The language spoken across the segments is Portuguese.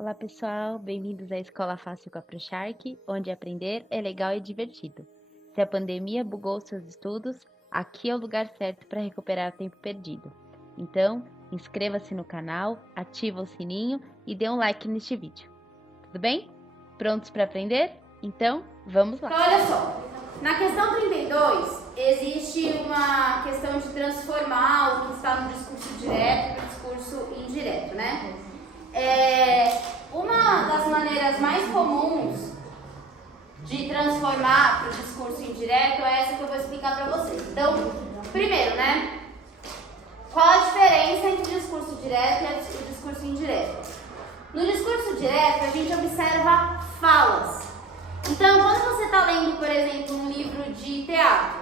Olá pessoal, bem-vindos à Escola Fácil com a ProShark, onde aprender é legal e divertido. Se a pandemia bugou seus estudos, aqui é o lugar certo para recuperar tempo perdido. Então, inscreva-se no canal, ativa o sininho e dê um like neste vídeo. Tudo bem? Prontos para aprender? Então, vamos lá! Então, olha só, na questão 32, existe uma questão de transformar o que está no discurso direto para o discurso indireto, né? Uma das maneiras mais comuns de transformar para o discurso indireto é essa que eu vou explicar para vocês. Então, primeiro, né? Qual a diferença entre o discurso direto e o discurso indireto? No discurso direto, a gente observa falas. Então, quando você está lendo, por exemplo, um livro de teatro,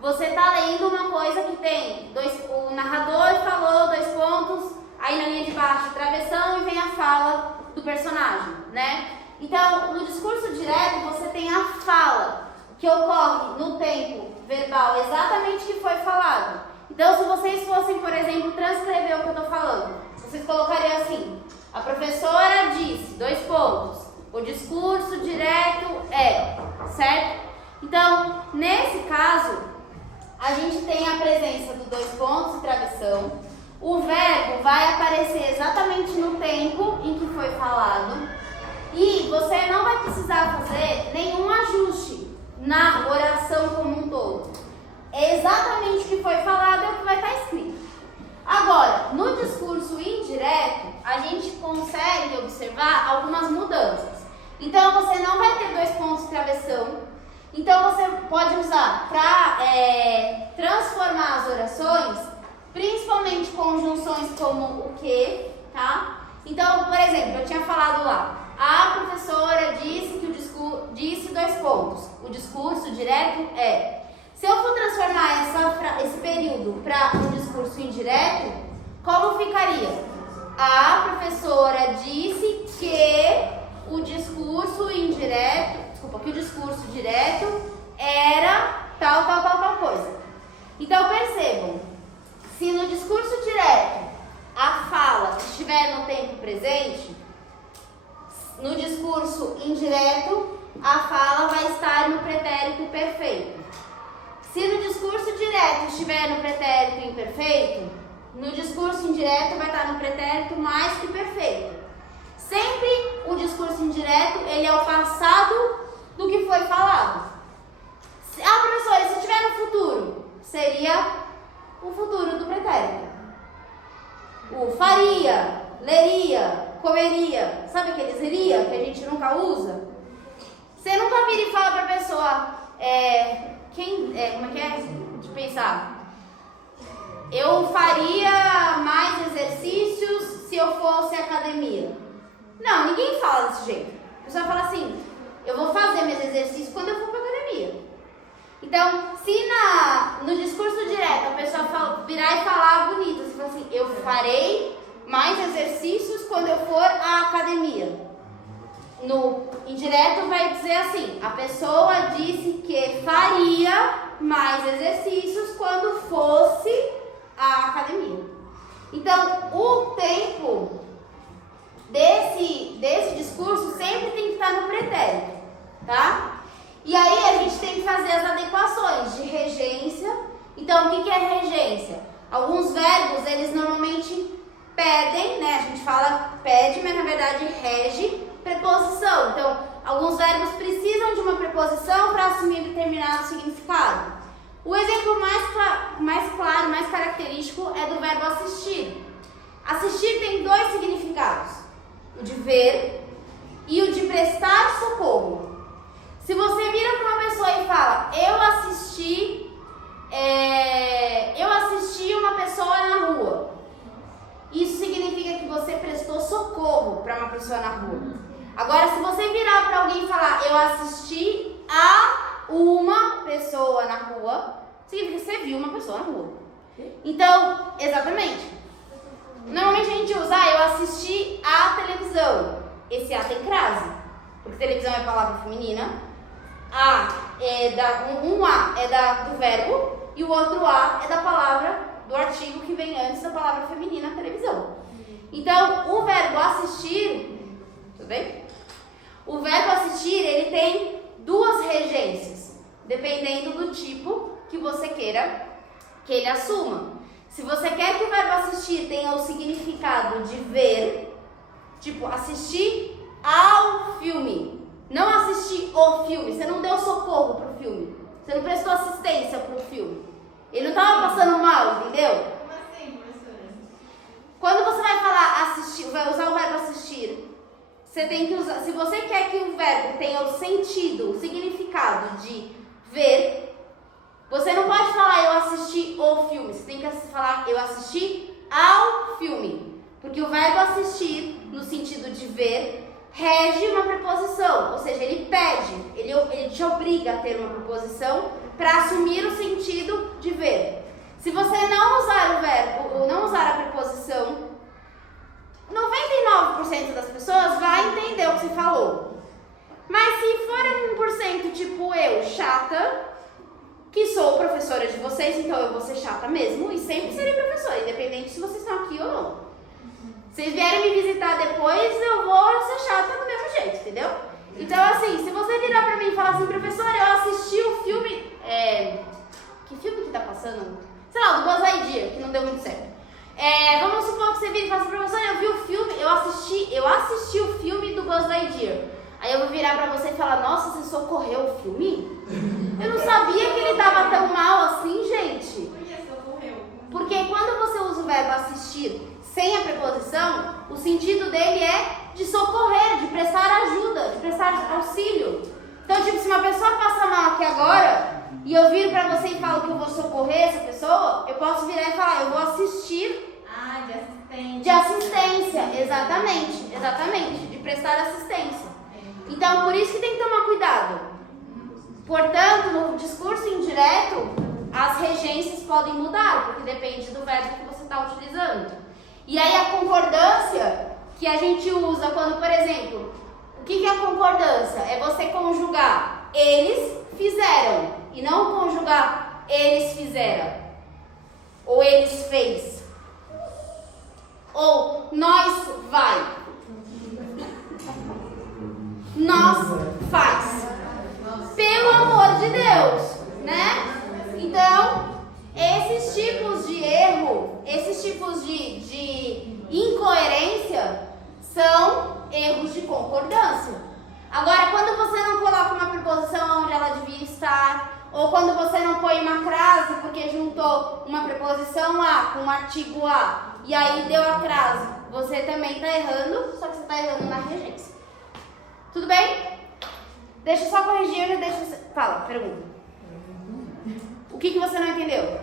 você está lendo uma coisa que tem o narrador falou, 2 pontos, aí na linha de baixo, travessão, e vem a fala do personagem, né? Então, no discurso direto, você tem a fala, que ocorre no tempo verbal, exatamente o que foi falado. Então, se vocês fossem, por exemplo, transcrever o que eu estou falando, vocês colocariam assim: a professora disse, 2 pontos, o discurso direto é, certo? Então, nesse caso, a gente tem a presença do 2 pontos e travessão. O verbo vai aparecer exatamente no tempo em que foi falado e você não vai precisar fazer nenhum ajuste na oração como um todo. É exatamente o que foi falado, é o que vai estar escrito. Agora, no discurso indireto, a gente consegue observar algumas mudanças. Então, você não vai ter 2 pontos de travessão. Então, você pode usar para transformar as orações, principalmente conjunções como o que, tá? Então, por exemplo, eu tinha falado lá, a professora disse que disse 2 pontos. O discurso direto é. Se eu for transformar esse período para um discurso indireto, como ficaria? A professora disse que o discurso direto era tal coisa. Então percebam, se no discurso direto a fala estiver no tempo presente, no discurso indireto a fala vai estar no pretérito perfeito. Se no discurso direto estiver no pretérito imperfeito, no discurso indireto vai estar no pretérito mais que perfeito. Sempre o discurso indireto, ele é o passado do que foi falado. Professora, se estiver no futuro, seria o futuro do pretérito. O faria, leria, comeria. Sabe aqueles iria que a gente nunca usa? Você nunca vira e fala para a pessoa, como é que é? De pensar. Eu faria mais exercícios se eu fosse à academia. Não, ninguém fala desse jeito. A pessoa fala assim, eu vou fazer meus exercícios quando eu for para a academia. Então, se no discurso direto a pessoa virar e falar bonito, você fala assim, eu farei mais exercícios quando eu for à academia. No indireto vai dizer assim, a pessoa disse que faria mais exercícios quando fosse à academia. Então, o tempo desse discurso sempre tem que estar no pretérito, tá? E aí a gente tem que fazer as adequações de regência. Então, o que é regência? Alguns verbos, eles normalmente pedem, né? A gente fala pede, mas na verdade rege preposição. Então, alguns verbos precisam de uma preposição para assumir determinado significado. O exemplo mais claro, mais característico é do verbo assistir. Assistir tem 2 significados, o de ver e o de prestar socorro. Se você vira para uma pessoa e fala, eu assisti uma pessoa na rua, isso significa que você prestou socorro para uma pessoa na rua. Agora, se você virar para alguém e falar, eu assisti a uma pessoa na rua, significa que você viu uma pessoa na rua. Então, exatamente. Normalmente a gente usa, eu assisti a televisão. Esse A tem crase, porque televisão é palavra feminina. Um A é do verbo e o outro A é da palavra, do artigo que vem antes da palavra feminina, televisão. Então, o verbo assistir assistir, ele tem duas regências, dependendo do tipo que você queira que ele assuma. Se você quer que o verbo assistir tenha o significado de ver, tipo, assistir ao filme, não assistir o filme, você não deu socorro pro filme, você não prestou assistência pro filme, ele não estava passando mal, entendeu? Como assim, professora? Quando você vai falar assistir, vai usar o verbo assistir, você tem que usar, se você quer que o verbo tenha o sentido, o significado de ver, você não pode falar eu assisti o filme, você tem que falar eu assisti ao filme. Porque o verbo assistir, no sentido de ver, rege uma preposição, ou seja, ele pede, ele te obriga a ter uma preposição para assumir o sentido de ver. Se você não usar o verbo ou não usar a preposição, 99% das pessoas vai entender o que você falou. Mas se for 1% tipo eu, chata, que sou professora de vocês, então eu vou ser chata mesmo e sempre serei professora, independente se vocês estão aqui ou não. Se vocês vierem me visitar depois, eu vou ser chata do mesmo jeito, entendeu? Então, assim, se você virar pra mim e falar assim, professora, eu assisti o filme... Que filme que tá passando? Sei lá, do Buzz Lightyear, que não deu muito certo. Vamos supor que você vira e fala assim, professora, eu vi o filme, eu assisti o filme do Buzz Lightyear. Aí eu vou virar pra você e falar, nossa, você socorreu o filme? Eu não sabia que ele tava tão mal assim, gente. Por que socorreu? Porque quando você usa o verbo assistir sem a preposição, o sentido dele é de socorrer, de prestar ajuda, de prestar auxílio. Então, tipo, se uma pessoa passa mal aqui agora e eu viro pra você e falo que eu vou socorrer essa pessoa, eu posso virar e falar, eu vou assistir. Ah, de assistência. De assistência, exatamente, de prestar assistência. Então, por isso que tem que tomar cuidado. Portanto, no discurso indireto, as regências podem mudar, porque depende do verbo que você está utilizando. E aí a concordância que a gente usa quando, por exemplo, o que é a concordância? É você conjugar eles fizeram e não conjugar eles fizeram ou eles fez ou nós vai, nós faz. Pelo amor de Deus, né? Então, esses tipos de erro, esses tipos de incoerência são erros de concordância. Agora, quando você não coloca uma preposição onde ela devia estar, ou quando você não põe uma crase porque juntou uma preposição A com um artigo A, e aí deu a crase, você também está errando, só que você está errando na regência. Tudo bem? Deixa eu só corrigir, eu já deixo você... Fala, pergunta. O que você não entendeu?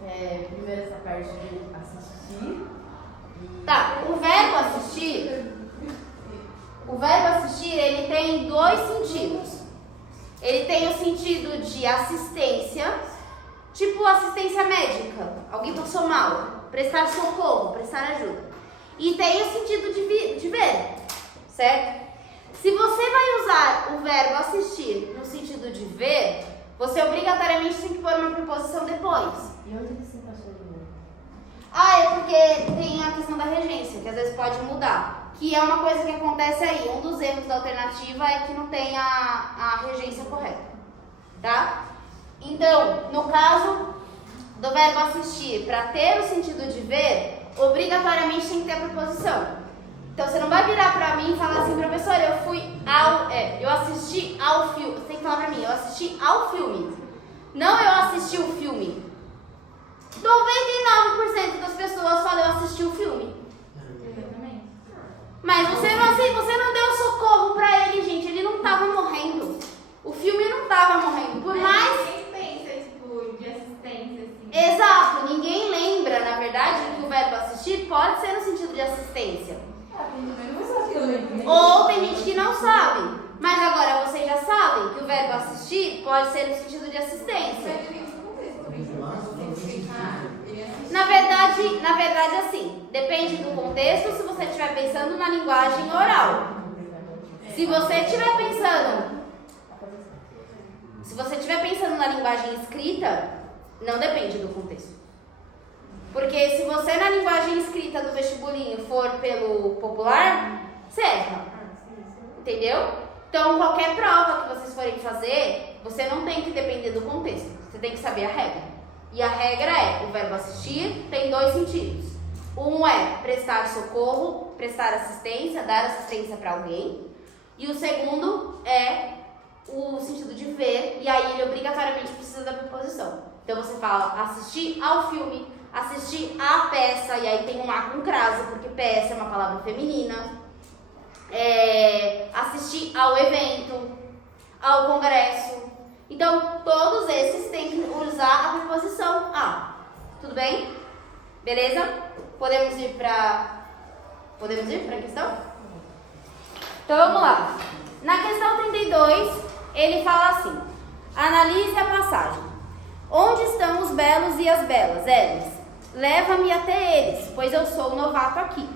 Primeiro essa parte de assistir. Tá, o verbo assistir, ele tem dois sentidos. Ele tem o sentido de assistência, tipo assistência médica. Alguém passou mal, prestar socorro, prestar ajuda. E tem o sentido de ver, certo? Se você vai usar o verbo assistir no sentido de ver, você obrigatoriamente tem que pôr uma preposição depois. E onde você está chegando? É porque tem a questão da regência, que às vezes pode mudar. Que é uma coisa que acontece aí. Um dos erros da alternativa é que não tem a regência correta. Tá? Então, no caso do verbo assistir, para ter o sentido de ver, obrigatoriamente tem que ter a preposição. Então você não vai virar pra mim e falar assim, professor, eu assisti ao filme. Você tem que falar pra mim, eu assisti ao filme. Não eu assisti o filme. 99% das pessoas falam eu assisti o filme. Exatamente. Mas você não deu socorro pra ele, gente. Ele não tava morrendo. O filme não tava morrendo. Por mais... Ninguém pensa, tipo, de assistência, assim. Exato. Ninguém lembra, na verdade, que o verbo assistir pode ser no sentido de assistência. Ou tem gente que não sabe. Mas agora vocês já sabem que o verbo assistir pode ser no sentido de assistência. Na verdade, assim, depende do contexto. Se você estiver pensando na linguagem oral, se você estiver pensando na linguagem escrita, não depende do contexto. Porque se você na linguagem escrita do vestibulinho for pelo popular, você erra. Entendeu? Então, qualquer prova que vocês forem fazer, você não tem que depender do contexto. Você tem que saber a regra. E a regra é, o verbo assistir tem 2 sentidos. Um é prestar socorro, prestar assistência, dar assistência para alguém. E o segundo é o sentido de ver, e aí ele obrigatoriamente precisa da preposição. Então você fala assistir ao filme, assistir à peça, e aí tem um A com crase, porque peça é uma palavra feminina. Assistir ao evento, ao congresso. Então, todos esses têm que usar a preposição a. Tudo bem? Beleza? Podemos ir para a questão? Então, vamos lá. Na questão 32, ele fala assim: analise a passagem. Onde estão os belos e as belas? Eles. Leva-me até eles, pois eu sou novato aqui.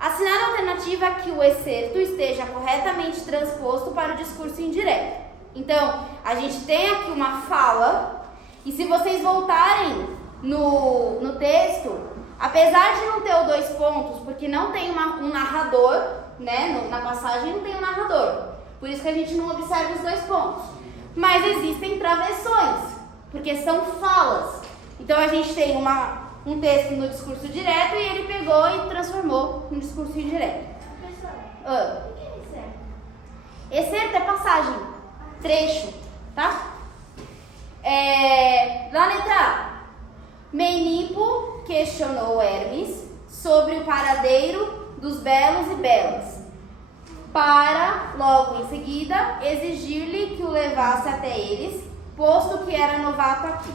Assinar a alternativa que o excerto esteja corretamente transposto para o discurso indireto. Então, a gente tem aqui uma fala, e se vocês voltarem no texto, apesar de não ter os 2 pontos, porque não tem um narrador, né? Na passagem não tem um narrador, por isso que a gente não observa os 2 pontos. Mas existem travessões, porque são falas. Então, a gente tem um texto no discurso direto e ele pegou e transformou no discurso indireto. Professora, o que é excerto? Excerto é passagem, trecho, tá? Na letra A, Menipo questionou Hermes sobre o paradeiro dos belos e belas, para, logo em seguida, exigir-lhe que o levasse até eles, posto que era novato aqui.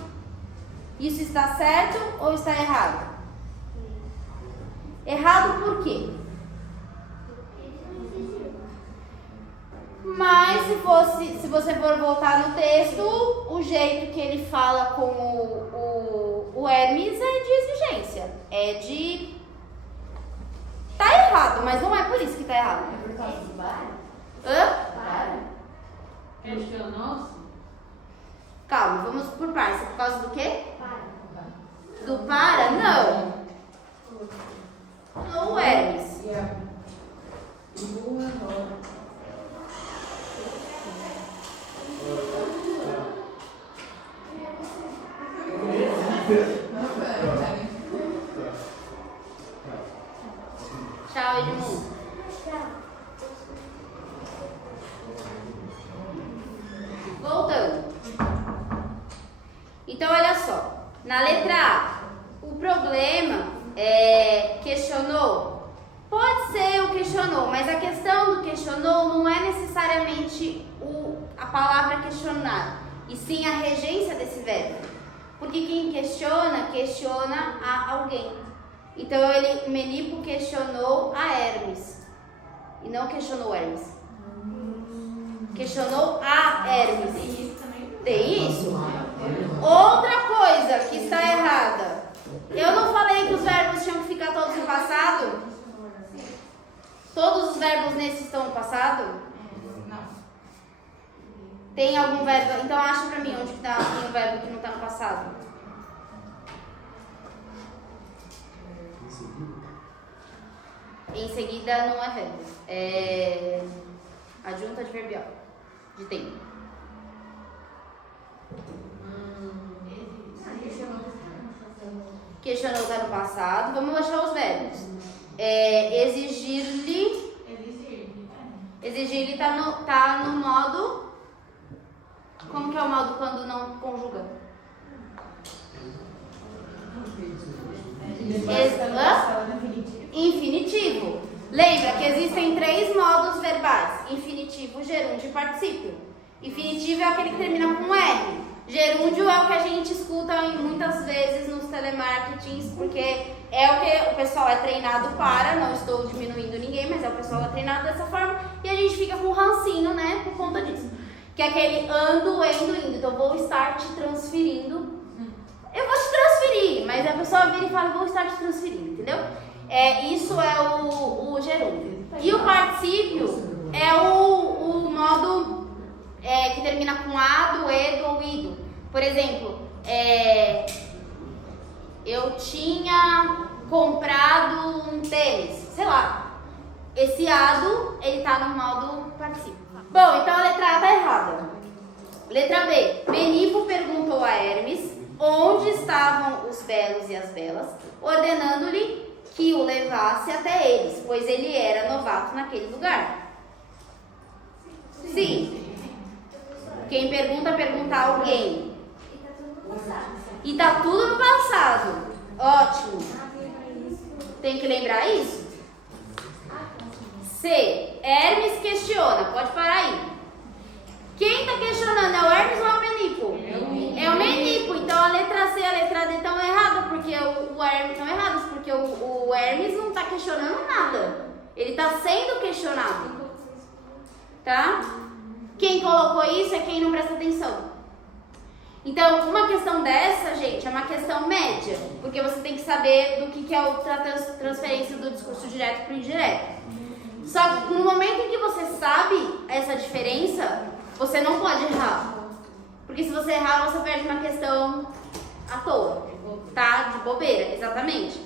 Isso está certo ou está errado? Errado por quê? Mas se você for voltar no texto, o jeito que ele fala com o Hermes é de exigência. Tá errado, mas não é por isso que tá errado. É por causa do bar? Hã? Questionou-se? Calma, vamos por partes. É por causa do quê? Para. Do para? Não. Não, o Hermes. Tchau, Edmundo. Voltando. Então, olha só. Na letra A, o problema é questionou. Pode ser o questionou, mas a questão do questionou não é necessariamente a palavra questionar, e sim a regência desse verbo. Porque quem questiona a alguém. Então, Menipo questionou a Hermes, e não questionou Hermes. Questionou a Hermes. Tem isso também? Tem isso? Outra coisa que está errada. Eu não falei que os verbos tinham que ficar todos no passado? Todos os verbos nesses estão no passado? Não. Tem algum verbo? Então acha pra mim onde que tá um verbo que não está no passado. Em seguida não é verbo. É adjunto adverbial. De tempo. Questionou está no passado. Vamos achar os verbos. Exigir-lhe. Exigir-lhe tá no modo. Como que é o modo quando não conjuga? Infinitivo. Lembra que existem 3 modos verbais: infinitivo, gerúndio e particípio. Infinitivo é aquele que termina com R. Gerúndio é o que a gente escuta muitas vezes nos telemarketings, porque é o que o pessoal é treinado para. Não estou diminuindo ninguém, mas o pessoal é treinado dessa forma e a gente fica com rancinho, né, por conta disso. Que é aquele ando, indo. Então, vou estar te transferindo. Eu vou te transferir, mas a pessoa vira e fala, vou estar te transferindo, entendeu? Isso é o gerúndio. E o particípio é o modo que termina com a, do, e, do ou ido. Por exemplo, eu tinha comprado um tênis, sei lá. Esse ado, ele tá no modo particípio. Bom, Bom, então a letra A tá errada. Letra B. Menipo perguntou a Hermes onde estavam os belos e as belas, ordenando-lhe que o levasse até eles, pois ele era novato naquele lugar. Sim. Quem pergunta a alguém. E tá tudo no passado. Ótimo. Tem que lembrar isso. C. Hermes questiona. Pode parar aí. Quem está questionando é o Hermes ou é o Menipo? É o Menipo. Então a letra C e a letra D estão erradas, porque o Hermes estão erradas, porque o Hermes não está questionando nada. Ele está sendo questionado. Tá? Quem colocou isso é quem não presta atenção. Então, uma questão dessa, gente, é uma questão média, porque você tem que saber do que é a transferência do discurso direto para o indireto. Só que no momento em que você sabe essa diferença, você não pode errar. Porque se você errar, você perde uma questão à toa, tá? De bobeira, exatamente.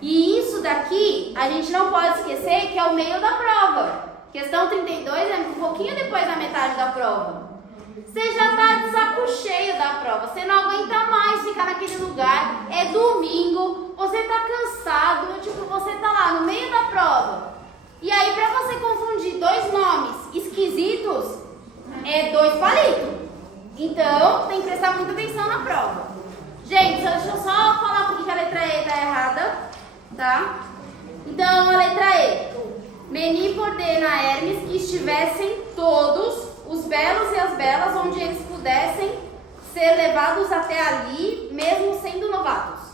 E isso daqui, a gente não pode esquecer que é o meio da prova. Questão 32 é um pouquinho depois da metade da prova. Você já tá de saco cheio da prova, você não aguenta mais ficar naquele lugar, é domingo, você tá cansado, tipo, você tá lá no meio da prova. E aí, pra você confundir dois nomes esquisitos, é 2 palitos. Então, tem que prestar muita atenção na prova. Gente, deixa eu só falar porque a letra E tá errada, tá? Então, a letra E. Menipo ordena a Hermes que estivessem todos os belos e as belas onde eles pudessem ser levados até ali, mesmo sendo novatos.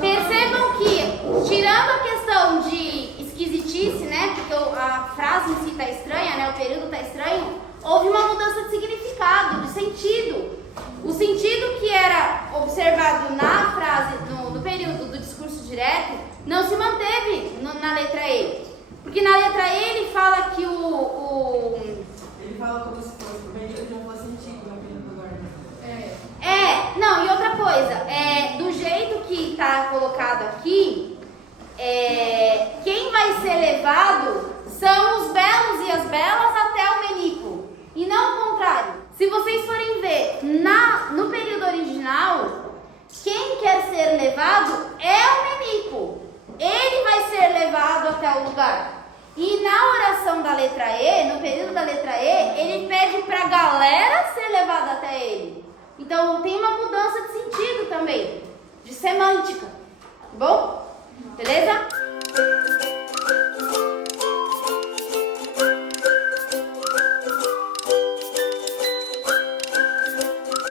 Percebam que, tirando a questão de esquisitice, né, porque a frase em si tá estranha, né, o período tá estranho, houve uma mudança de significado, de sentido. O sentido que era observado na frase, no período do discurso direto, não se manteve na letra E. Porque na letra E ele fala que Ele fala como se fosse, por bem que ele não fosse sentido no período do guarda. Não, e outra coisa, do jeito que está colocado aqui, quem vai ser levado são os belos e as belas até o Menipo, e não o contrário. Se vocês forem ver no período original, quem quer ser levado é o Menipo. Ele vai ser levado até o lugar. E na oração da letra E, no período da letra E, ele pede para a galera ser levada até ele. Então tem uma mudança de sentido também, de semântica. Tá bom? Beleza?